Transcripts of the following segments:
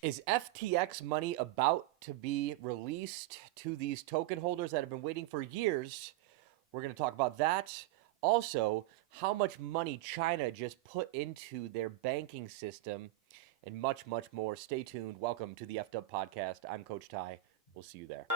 Is FTX money about to be released to these token holders that have been waiting for years? We're going to talk about that. Also, how much money China just put into their banking system, and much, much more. Stay tuned. Welcome to the FW Podcast. I'm Coach Ty. We'll see you there.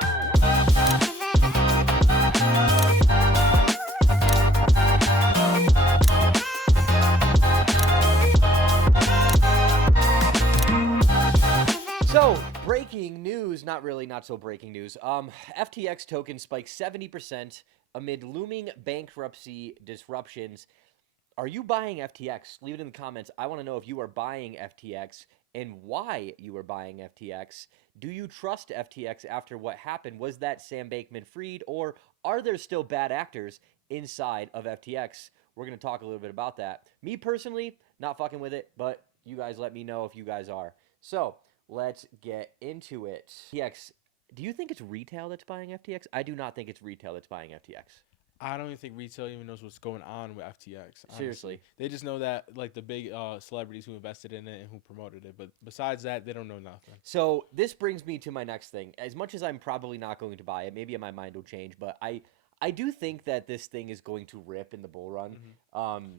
So, breaking news, not really, not so breaking news. FTX token spiked 70% amid looming bankruptcy disruptions. Are you buying FTX? Leave it in the comments. I want to know if you are buying FTX and why you are buying FTX. Do you trust FTX after what happened? Was that Sam Bankman-Fried, or are there still bad actors inside of FTX? We're going to talk a little bit about that. Me personally, not fucking with it, but you guys let me know if you guys are. So, let's get into it. FTX, do you think it's retail that's buying FTX? I do not think it's retail that's buying FTX. I don't even think retail even knows what's going on with FTX. Honestly. Seriously. They just know that like the big celebrities who invested in it and who promoted it. But besides that, they don't know nothing. So this brings me to my next thing. As much as I'm probably not going to buy it, maybe my mind will change, but I do think that this thing is going to rip in the bull run.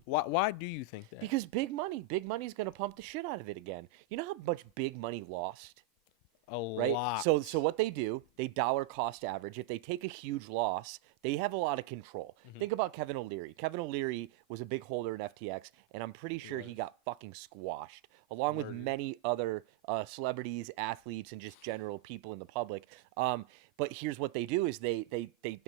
Why do you think that? Because big money is going to pump the shit out of it again. You know how much big money lost? A Right? lot. So what they do, they dollar cost average. If they take a huge loss, they have a lot of control. Think about Kevin O'Leary. Kevin O'Leary was a big holder in FTX, and I'm pretty sure he got fucking squashed, along with Murdered. many other celebrities, athletes, and just general people in the public. But here's what they do is they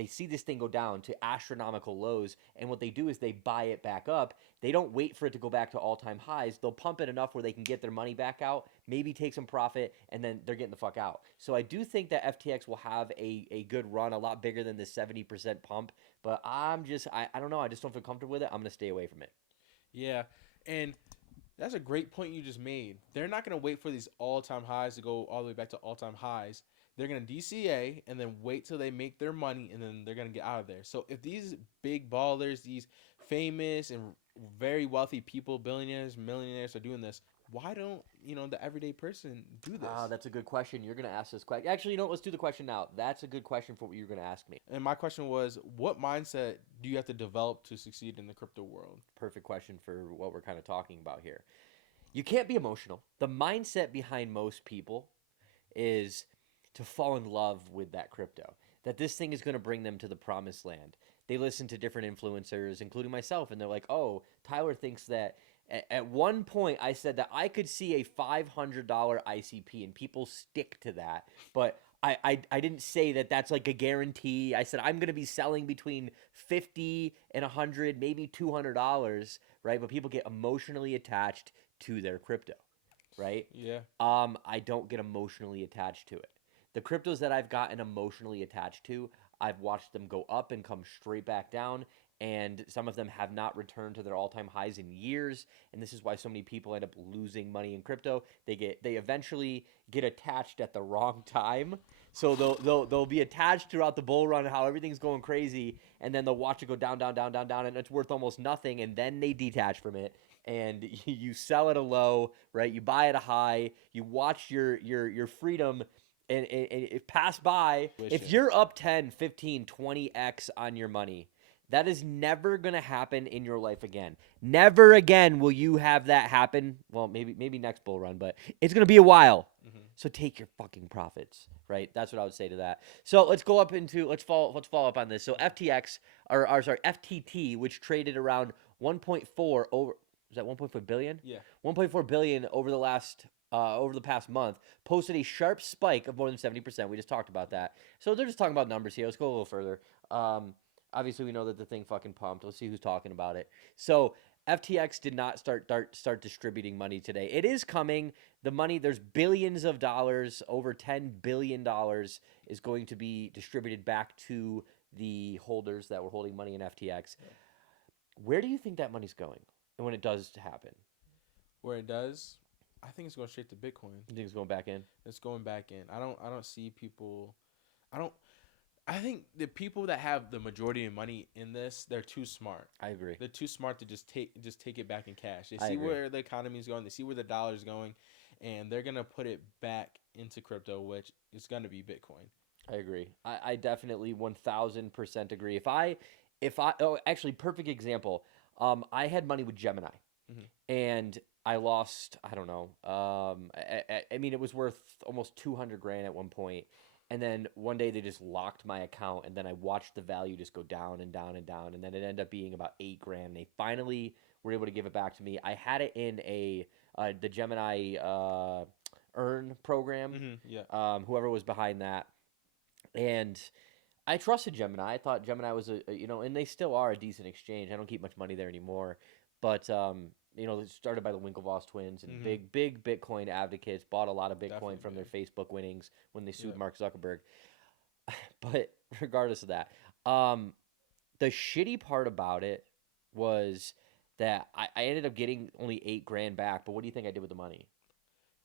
see this thing go down to astronomical lows, and what they do is they buy it back up. They don't wait for it to go back to all-time highs. They'll pump it enough where they can get their money back out, maybe take some profit, and then they're getting the fuck out. So I do think that FTX will have a good run, a lot bigger than the 70% pump, but I don't know. I just don't feel comfortable with it. I'm going to stay away from it. Yeah, and that's a great point you just made. They're not going to wait for these all-time highs to go all the way back to all-time highs. They're going to DCA and then wait till they make their money, and then they're going to get out of there. So if these big ballers, these famous and very wealthy people, billionaires, millionaires are doing this, why don't, the everyday person do this? That's a good question. You're going to ask this question. Actually, let's do the question now. That's a good question for what you're going to ask me. And my question was, what mindset do you have to develop to succeed in the crypto world? Perfect question for what we're kind of talking about here. You can't be emotional. The mindset behind most people is to fall in love with that crypto, that this thing is going to bring them to the promised land. They listen to different influencers, including myself, and they're like, oh, Tyler thinks that. At one point, I said that I could see a $500 ICP, and people stick to that. But I didn't say that that's like a guarantee. I said I'm going to be selling between $50 and $100, maybe $200, right? But people get emotionally attached to their crypto, right? Yeah. I don't get emotionally attached to it. The cryptos that I've gotten emotionally attached to, I've watched them go up and come straight back down, and some of them have not returned to their all-time highs in years, and this is why so many people end up losing money in crypto. They eventually get attached at the wrong time. So they'll be attached throughout the bull run, how everything's going crazy, and then they'll watch it go down, down, down, down, down, and it's worth almost nothing, and then they detach from it. And you sell at a low, right? You buy at a high. You watch your freedom and it pass by. If you're up 10, 15, 20x on your money, that is never going to happen in your life again. Never again will you have that happen. Well, maybe next bull run, but it's going to be a while. So take your fucking profits, right? That's what I would say to that. So let's follow up on this. So FTX or sorry, FTT, which traded around 1.4 over, was that 1.4 billion? Yeah. 1.4 billion over the past month, posted a sharp spike of more than 70%. We just talked about that. So they're just talking about numbers here. Let's go a little further. Obviously, we know that the thing fucking pumped. Let's see who's talking about it. So FTX did not start distributing money today. It is coming. The money, there's billions of dollars, over $10 billion is going to be distributed back to the holders that were holding money in FTX. Where do you think that money's going? And when it does happen? Where it does, I think it's going straight to Bitcoin. You think it's going back in? It's going back in. I don't see people. I think the people that have the majority of money in this, they're too smart. I agree. They're too smart to just take it back in cash. They I see agree. where the economy is going. They see where the dollar is going, and they're gonna put it back into crypto, which is gonna be Bitcoin. I agree. I definitely 1000% agree. Oh, actually, perfect example. I had money with Gemini, Mhm. and I lost, I don't know. I mean, it was worth almost 200 grand at one point, and then one day they just locked my account, and then I watched the value just go down and down and down, and then it ended up being about 8 grand. And they finally were able to give it back to me. I had it in the Gemini Earn program. Yeah. Whoever was behind that, and I trusted Gemini. I thought Gemini was and they still are a decent exchange. I don't keep much money there anymore, but it started by the Winklevoss twins and Mhm. big Bitcoin advocates. Bought a lot of Bitcoin Definitely from their big. Facebook winnings when they sued Yeah. Mark Zuckerberg. But regardless of that, um, the shitty part about it was that I ended up getting only 8 grand back. But what do you think I did with the money?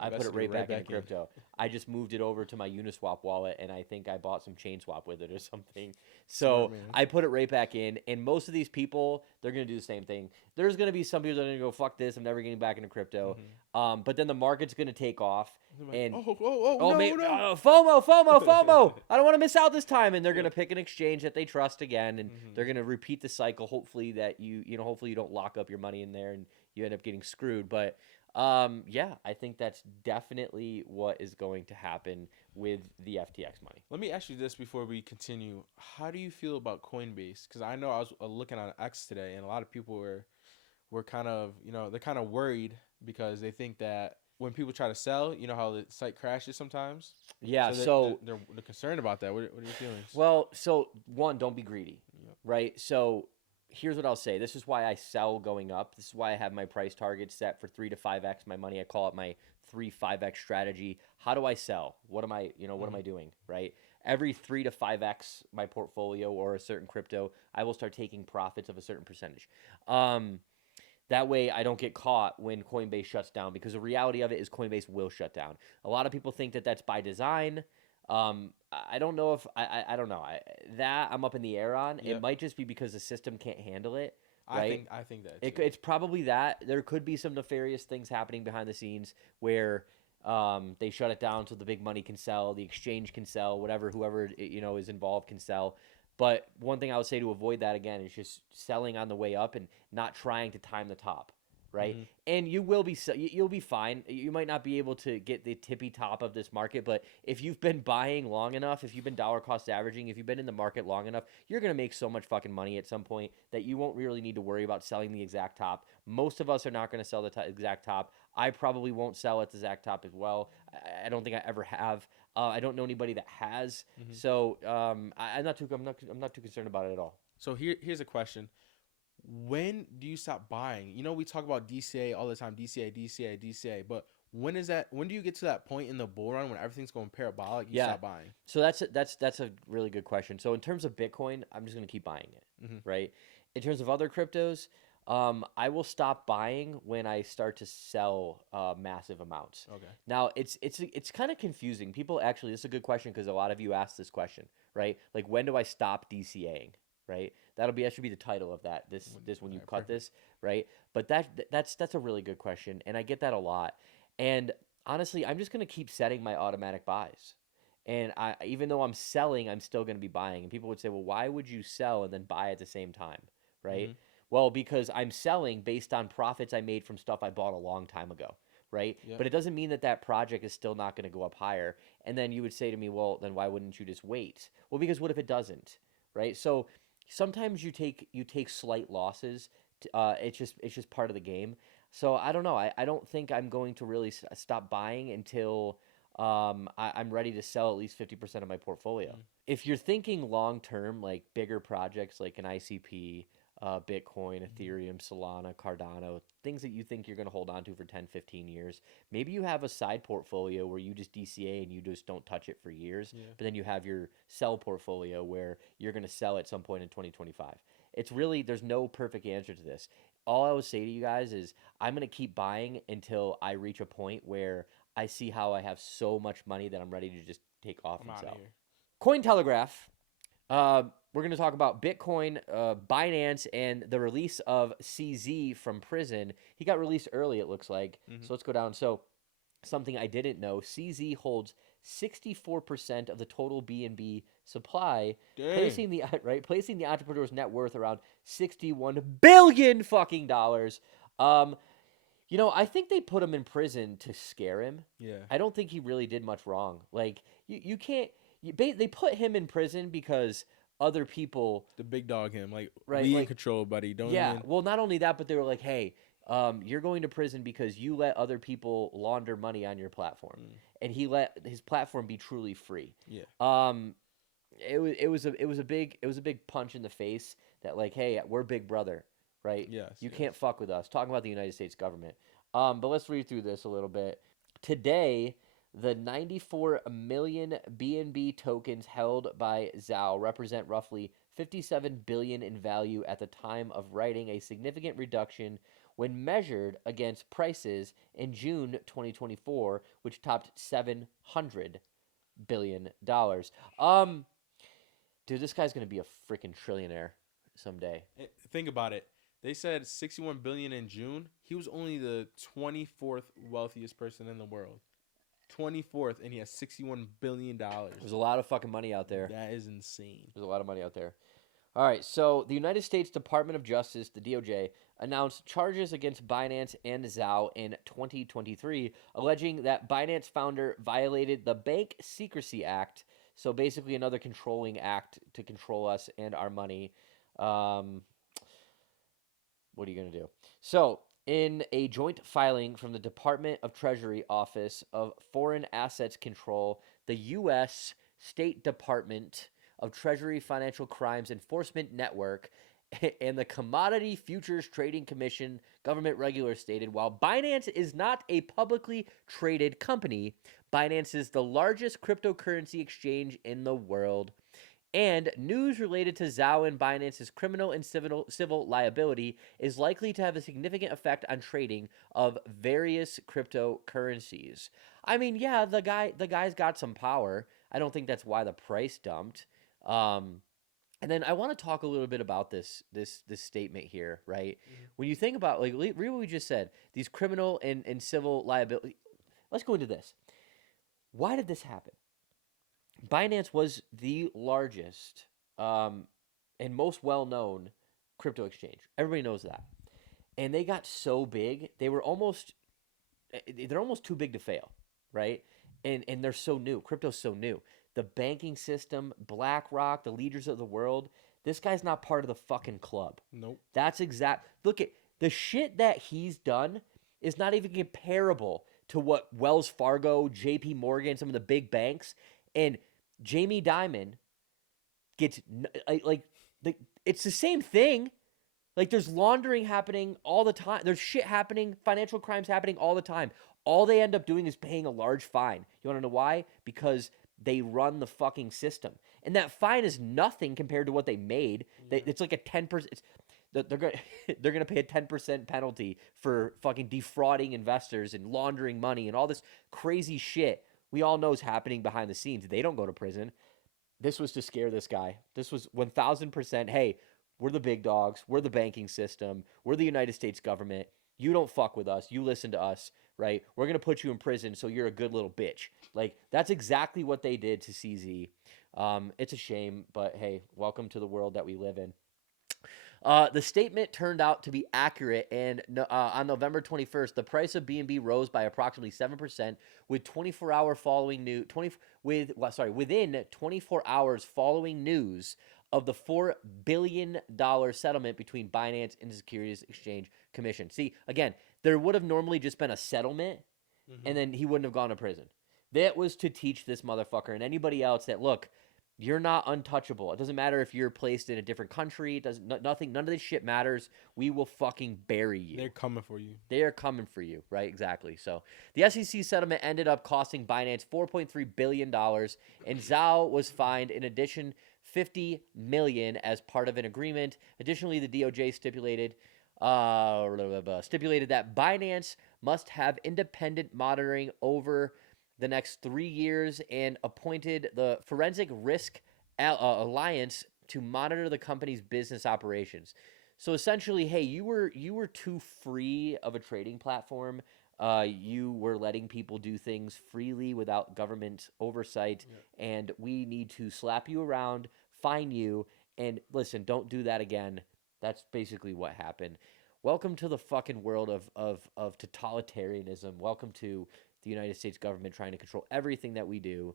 I put it Invested it right right back into back in. crypto. I just moved it over to my Uniswap wallet, and I think I bought some ChainSwap with it or something. Smart So man. I put it right back in, and most of these people, they're gonna do the same thing. There's gonna be some people that are gonna go, "Fuck this! I'm never getting back into crypto." Mhm. But then the market's gonna take off, They're like, and oh, oh, no, no. FOMO! I don't want to miss out this time, and they're Yep. gonna pick an exchange that they trust again, and they're Mhm. gonna repeat the cycle. Hopefully that hopefully you don't lock up your money in there and you end up getting screwed, but. Yeah, I think that's definitely what is going to happen with the FTX money. Let me ask you this before we continue. How do you feel about Coinbase? Because I know I was looking on X today, and a lot of people were kind of they're kind of worried because they think that when people try to sell, you know how the site crashes sometimes. Yeah, So so they're concerned about that. What are your feelings? so one, don't be greedy, Yep. right? So here's what I'll say. This is why I sell going up. This is why I have my price target set for 3 to 5x my money. I call it my 3-5x strategy. How do I sell? What am what am Mhm. I doing, right? Every 3 to 5x my portfolio or a certain crypto, I will start taking profits of a certain percentage. Um, That way, I don't get caught when Coinbase shuts down because the reality of it is Coinbase will shut down. A lot of people think that that's by design. I don't know if I don't know that I'm up in the air on. It Yep. might just be because the system can't handle it, right? I think that It, too. it's probably that. There could be some nefarious things happening behind the scenes where they shut it down so the big money can sell, the exchange can sell, whoever is involved can sell. But one thing I would say to avoid that again is just selling on the way up and not trying to time the top, right? Mhm. And you'll be fine. You might not be able to get the tippy top of this market, but if you've been buying long enough, if you've been dollar cost averaging, if you've been in the market long enough, you're going to make so much fucking money at some point that you won't really need to worry about selling the exact top. Most of us are not going to sell the exact top. I probably won't sell at the exact top as well. I don't think I ever have. I don't know anybody that has. Mhm. So I'm not too concerned about it at all. So here's a question. When do you stop buying? You know, we talk about DCA all the time, DCA, but when do you get to that point in the bull run when everything's going parabolic, you Yeah. stop buying? So that's a really good question. So in terms of Bitcoin, I'm just gonna keep buying it, Mhm. right? In terms of other cryptos, I will stop buying when I start to sell massive amounts. Okay. Now it's kind of confusing. People actually, this is a good question because a lot of you asked this question, right? Like when do I stop DCAing, right? That should be the title of that. This when you Alright, cut perfect. this, right? But that's a really good question, and I get that a lot. And honestly, I'm just gonna keep setting my automatic buys. And even though I'm selling, I'm still going to be buying. And people would say, well, why would you sell and then buy at the same time? Right? Mhm. Well, because I'm selling based on profits I made from stuff I bought a long time ago. Right? Yep. But it doesn't mean that that project is still not going to go up higher. And then you would say to me, well, then why wouldn't you just wait? Well, because what if it doesn't? Right? So sometimes you take slight losses. It's just part of the game. So I don't know. I don't think I'm going to really stop buying until I'm ready to sell at least 50% of my portfolio. Mhm. If you're thinking long term, like bigger projects like an ICP, Bitcoin, Mhm. Ethereum, Solana, Cardano, things that you think you're going to hold on to for 10, 15 years, maybe you have a side portfolio where you just DCA and you just don't touch it for years, Yeah. but then you have your sell portfolio where you're going to sell at some point in 2025. It's really, there's no perfect answer to this. All I would say to you guys is I'm going to keep buying until I reach a point where I see how I have so much money that I'm ready to just take off I'm and out of sell. here. Cointelegraph. We're going to talk about Bitcoin, Binance, and the release of CZ from prison. He got released early, it looks like. Mhm. So let's go down. So something I didn't know, CZ holds 64% of the total BNB supply, Dang. placing the entrepreneur's net worth around 61 billion fucking dollars. Um, I think they put him in prison to scare him. Yeah. I don't think he really did much wrong. Like you can't. They put him in prison because other people, The big dog him. Like, right? we in Like, control, buddy. Don't yeah. even. Well, not only that, but they were like, hey, you're going to prison because you let other people launder money on your platform, and he let his platform be truly free. Yeah. Um, it was a big punch in the face that, like, hey, we're Big Brother, right? Yes. You yes. can't fuck with us. Talking about the United States government. But let's read through this a little bit. Today, the 94 million BNB tokens held by Zhao represent roughly 57 billion in value at the time of writing, a significant reduction when measured against prices in June 2024, which topped $700 billion. Dude, this guy's gonna be a freaking trillionaire someday. Think about it. They said 61 billion in June. He was only the 24th wealthiest person in the world. 24th, and he has 61 billion dollars. There's a lot of fucking money out there. That is insane. There's a lot of money out there. All right, so the United States Department of Justice, the DOJ, announced charges against Binance and Zhao in 2023, alleging that Binance founder violated the Bank Secrecy Act. So basically, another controlling act to control us and our money. What are you going to do? So, in a joint filing from the Department of Treasury Office of Foreign Assets Control, the U.S. State Department of Treasury Financial Crimes Enforcement Network, and the Commodity Futures Trading Commission government regular stated, while Binance is not a publicly traded company, Binance is the largest cryptocurrency exchange in the world. And news related to Zhao and Binance's criminal and civil liability is likely to have a significant effect on trading of various cryptocurrencies. I mean, yeah, the guy's got some power. I don't think that's why the price dumped. And then I want to talk a little bit about this statement here, right? Mhm. When you think about, like, read what we just said, these criminal and civil liability. Let's go into this. Why did this happen? Binance was the largest and most well-known crypto exchange. Everybody knows that. And they got so big, they're almost too big to fail, right? And they're so new. Crypto's so new. The banking system, BlackRock, the leaders of the world, this guy's not part of the fucking club. Nope. Look at the shit that he's done is not even comparable to what Wells Fargo, JP Morgan, some of the big banks, and Jamie Dimon gets it's the same thing. Like, there's laundering happening all the time. There's shit happening, financial crimes happening all the time. All they end up doing is paying a large fine. You want to know why? Because they run the fucking system. And that fine is nothing compared to what they made. It's like a 10%. They're going they're going to pay a 10% penalty for fucking defrauding investors and laundering money and all this crazy shit we all know is happening behind the scenes. They don't go to prison. This was to scare this guy. This was 1000%, hey, we're the big dogs. We're the banking system. We're the United States government. You don't fuck with us. You listen to us, right? We're going to put you in prison so you're a good little bitch. Like, that's exactly what they did to CZ. It's a shame, but hey, welcome to the world that we live in. The statement turned out to be accurate, and on November 21st, the price of BNB rose by approximately 7%, with within 24 hours following news of the $4 billion settlement between Binance and the Securities Exchange Commission. See, again, there would have normally just been a settlement, and then he wouldn't have gone to prison. That was to teach this motherfucker and anybody else that, look, you're not untouchable. It doesn't matter if you're placed in a different country. It doesn't. None of this shit matters. We will fucking bury you. They're coming for you. They are coming for you, right? Exactly. So the SEC settlement ended up costing Binance $4.3 billion, and Zhao was fined in addition $50 million as part of an agreement. Additionally, the DOJ stipulated that Binance must have independent monitoring over the next 3 years and appointed the Forensic Risk Alliance to monitor the company's business operations. So essentially, hey, you were too free of a trading platform. You were letting people do things freely without government oversight, Yeah. and we need to slap you around, fine you, and listen, don't do that again. That's basically what happened. Welcome to the fucking world of totalitarianism. Welcome to the United States government trying to control everything that we do.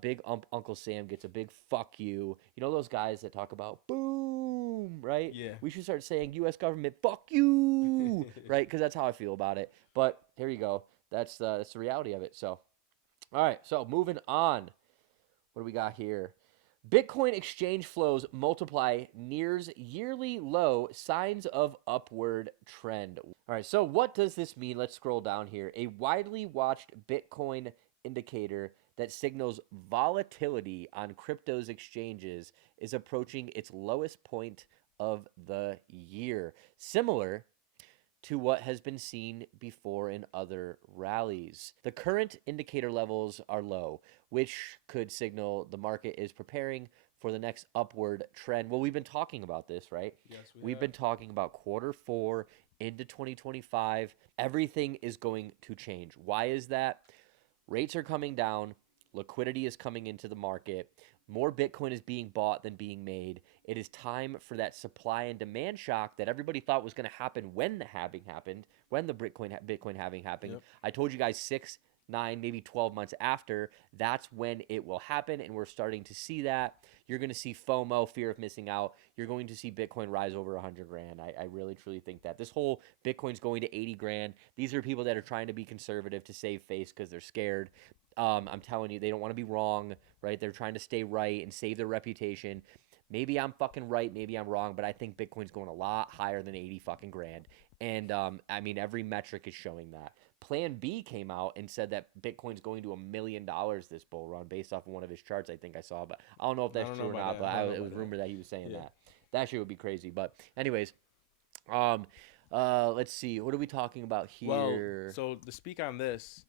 Big Uncle Sam gets a big fuck you. You know those guys that talk about boom, right? Yeah. We should start saying U.S. government, fuck you, right? Because that's how I feel about it. But here you go. That's the reality of it. So, all right. So moving on. What do we got here? Bitcoin exchange flows multiply, nears yearly low, signs of upward trend. All right, so what does this mean? Let's scroll down here. A widely watched Bitcoin indicator that signals volatility on crypto's exchanges is approaching its lowest point of the year, similar to what has been seen before in other rallies. The current indicator levels are low, which could signal the market is preparing for the next upward trend. Well, we've been talking about this, right? Yes, We've been talking about Q4 into 2025. Everything is going to change. Why is that? Rates are coming down, liquidity is coming into the market, more Bitcoin is being bought than being made. It is time for that supply and demand shock that everybody thought was going to happen when the halving happened, when the Bitcoin halving happened. Yep. I told you guys 6, 9, maybe 12 months after, that's when it will happen, and we're starting to see that. You're going to see FOMO, fear of missing out. You're going to see Bitcoin rise over 100 grand. I really, truly think that. This whole Bitcoin's going to 80 grand. These are people that are trying to be conservative to save face because they're scared. I'm telling you, they don't want to be wrong, right? They're trying to stay right and save their reputation. Maybe I'm fucking right, maybe I'm wrong, but I think Bitcoin's going a lot higher than 80 fucking grand. And I mean, every metric is showing that. Plan B came out and said that Bitcoin's going to $1 million this bull run based off of one of his charts I think I saw, but I don't know if that's true or not, but it was rumored that he was saying that. That shit would be crazy. But anyways, let's see. What are we talking about here? Well, so to speak on this,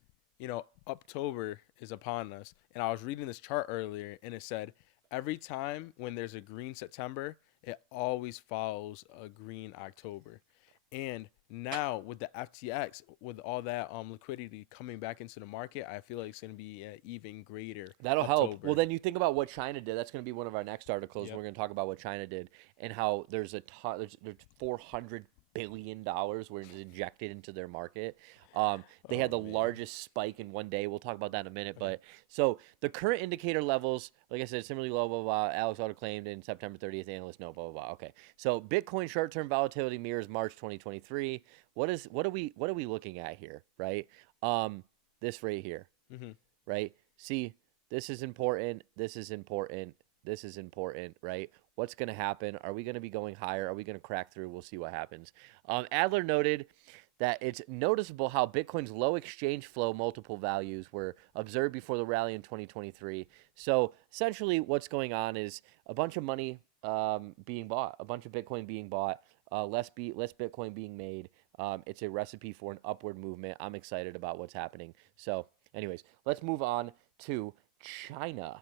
October is upon us, and I was reading this chart earlier, and it said every time when there's a green September, it always follows a green October. And now with the FTX, with all that liquidity coming back into the market, I feel like it's going to be an even greater. That'll October. help. Well, then you think about what China did. That's going to be one of our next articles. Yep. We're going to talk about what China did and how there's there's $400 billion were injected into their market. They had the largest spike in one day. We'll talk about that in a minute. But so the current indicator levels, like I said, similarly low, blah, blah, blah. Alex auto-claimed in September 30th. Analysts know, blah, blah, blah. Okay. So Bitcoin short-term volatility mirrors March 2023. What are we looking at here, right? This right here, right? See, this is important. This is important. This is important, right? What's going to happen? Are we going to be going higher? Are we going to crack through? We'll see what happens. Adler noted that it's noticeable how Bitcoin's low exchange flow multiple values were observed before the rally in 2023. So essentially what's going on is a bunch of money being bought, a bunch of Bitcoin being bought, less Bitcoin being made. It's a recipe for an upward movement. I'm excited about what's happening. So anyways, let's move on to China.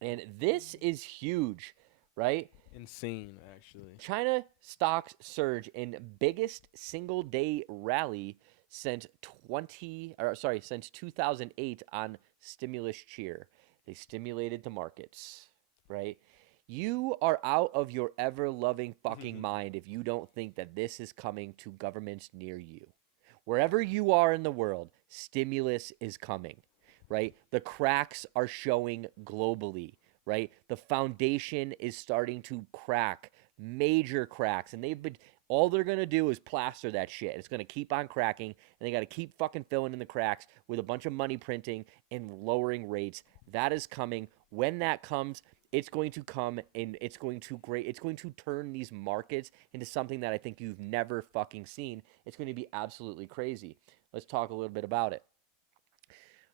And this is huge, right? Insane, actually. China stocks surge in biggest single day rally since 2008 on stimulus cheer. They stimulated the markets, right? You are out of your ever-loving fucking mind if you don't think that this is coming to governments near you. Wherever you are in the world, stimulus is coming, right? The cracks are showing globally, right? The foundation is starting to crack, major cracks, and all they're going to do is plaster that shit. It's going to keep on cracking, and they got to keep fucking filling in the cracks with a bunch of money printing and lowering rates. That is coming. When that comes, it's going to come and it's going to turn these markets into something that I think you've never fucking seen. It's going to be absolutely crazy. Let's talk a little bit about it.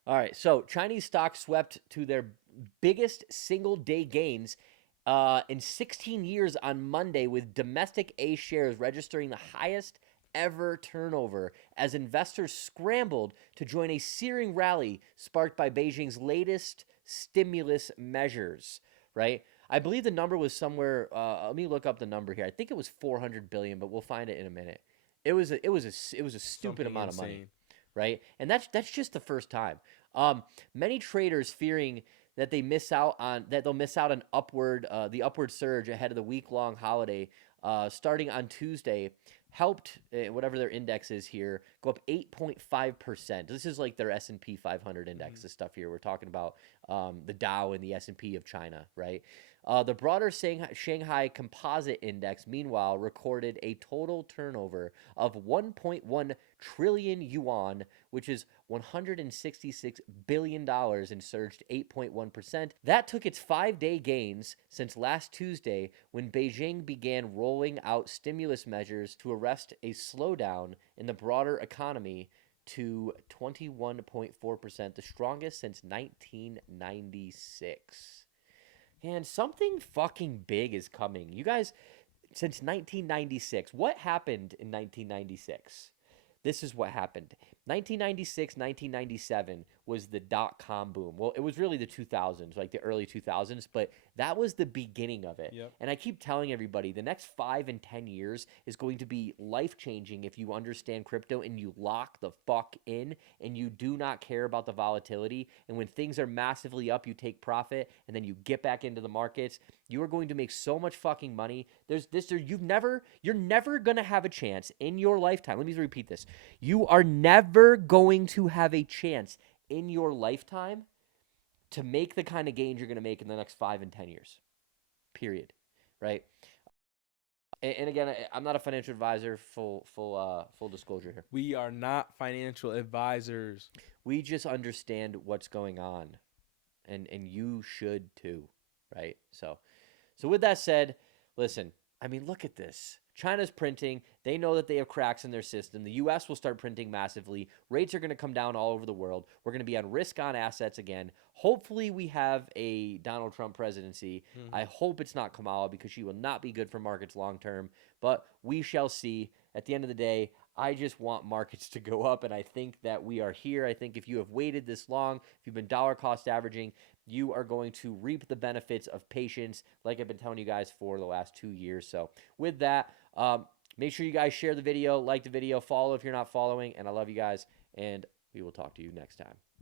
All right, so Chinese stocks swept to their biggest single-day gains in 16 years on Monday, with domestic A shares registering the highest ever turnover as investors scrambled to join a searing rally sparked by Beijing's latest stimulus measures, right? I believe the number was somewhere, let me look up the number here. I think it was 400 billion, but we'll find it in a minute. It was a stupid amount of money. right? And that's just the first time. Many traders fearing that they'll miss out on the upward surge ahead of the week-long holiday starting on Tuesday helped whatever their index is here go up 8.5%. This is like their S&P 500 index. This stuff here we're talking about the Dow and the S&P of China, right? The broader Shanghai Composite Index, meanwhile, recorded a total turnover of 1.1 trillion yuan, which is $166 billion, and surged 8.1%. That took its 5-day gains since last Tuesday when Beijing began rolling out stimulus measures to arrest a slowdown in the broader economy to 21.4%, the strongest since 1996. And something fucking big is coming. You guys, since 1996, what happened in 1996? This is what happened. 1996, 1997 was the dot-com boom. Well, it was really the 2000s, like the early 2000s, but that was the beginning of it. Yep. And I keep telling everybody, the next 5 and 10 years is going to be life-changing if you understand crypto and you lock the fuck in and you do not care about the volatility. And when things are massively up, you take profit and then you get back into the markets. You are going to make so much fucking money. You're never going to have a chance in your lifetime. Let me repeat this. You are never going to have a chance in your lifetime to make the kind of gains you're going to make in the next 5 and 10 years. Period. Right? And again, I'm not a financial advisor. Full disclosure here. We are not financial advisors. We just understand what's going on, and you should too, right? So with that said, listen. I mean, look at this. China's printing. They know that they have cracks in their system. The U.S. will start printing massively. Rates are going to come down all over the world. We're going to be on risk-on assets again. Hopefully, we have a Donald Trump presidency. I hope it's not Kamala because she will not be good for markets long-term. But we shall see. At the end of the day, I just want markets to go up, and I think that we are here. I think if you have waited this long, if you've been dollar cost averaging, you are going to reap the benefits of patience like I've been telling you guys for the last 2 years. So with that, make sure you guys share the video, like the video, follow if you're not following, and I love you guys, and we will talk to you next time.